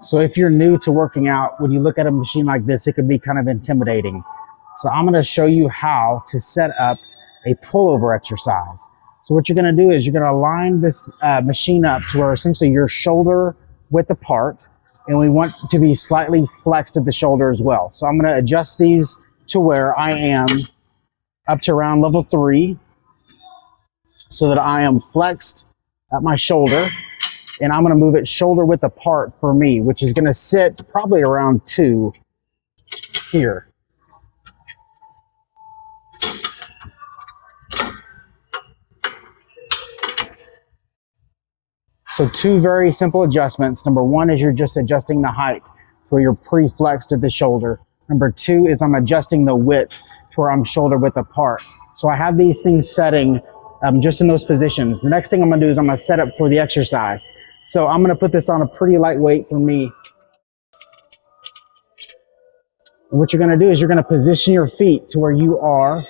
So if you're new to working out, when you look at a machine like this, it can be kind of intimidating. So I'm gonna show you how to set up a pullover exercise. So what you're gonna do is you're gonna line this machine up to where essentially your shoulder width apart, and we want to be slightly flexed at the shoulder as well. So I'm gonna adjust these to where I am up to around level 3 so that I am flexed at my shoulder, and I'm gonna move it shoulder width apart for me, which is gonna sit probably around 2 here. So 2 very simple adjustments. Number 1 is you're just adjusting the height where you're pre-flexed at the shoulder. Number 2 is I'm adjusting the width to where I'm shoulder width apart. So I have these things setting just in those positions. The next thing I'm gonna do is I'm gonna set up for the exercise. So I'm gonna put this on a pretty lightweight for me. And what you're gonna do is you're gonna position your feet to where you are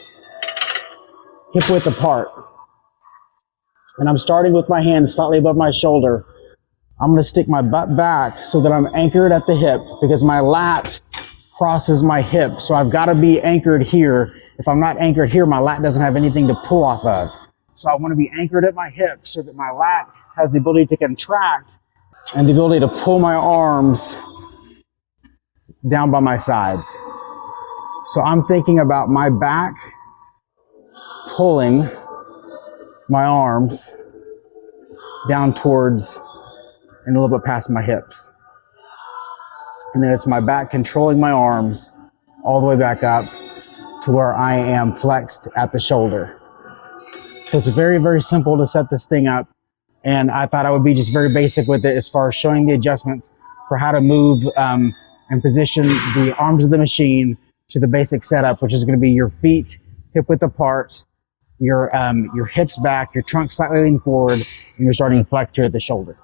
hip width apart. And I'm starting with my hands slightly above my shoulder. I'm gonna stick my butt back so that I'm anchored at the hip because my lat crosses my hip. So I've gotta be anchored here. If I'm not anchored here, my lat doesn't have anything to pull off of. So I wanna be anchored at my hip so that my lat has the ability to contract and the ability to pull my arms down by my sides. So I'm thinking about my back pulling my arms down towards and a little bit past my hips. And then it's my back controlling my arms all the way back up to where I am flexed at the shoulder. So it's very, very simple to set this thing up. And I thought I would be just very basic with it as far as showing the adjustments for how to move and position the arms of the machine to the basic setup, which is gonna be your feet hip width apart, your hips back, your trunk slightly leaning forward, and you're starting to flex here at the shoulder.